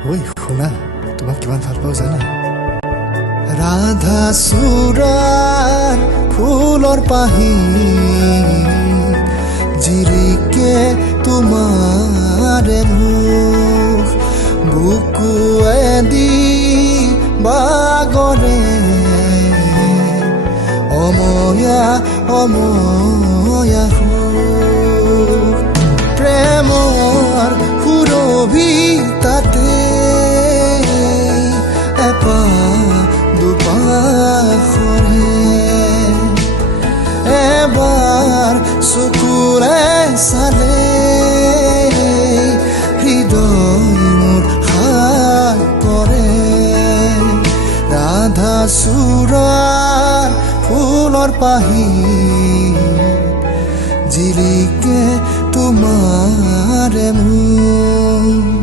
ঐ শুনা, তোমাক কিমান ভাল পাওঁ জানা? ৰাধা চূড়াৰ ফুলৰ পাহি জিৰিকে তোমাৰে মুখ বুকুৱেদি বাগৰে অময়া অময়া প্ৰেমৰ সুৰভি তাতে এবাৰ চকুৰে চালে হৃদয় মোৰ হাত পৰে ৰাধা চূড়াৰ ফুলৰ পাহি জিলিকে তোমাৰে মুখ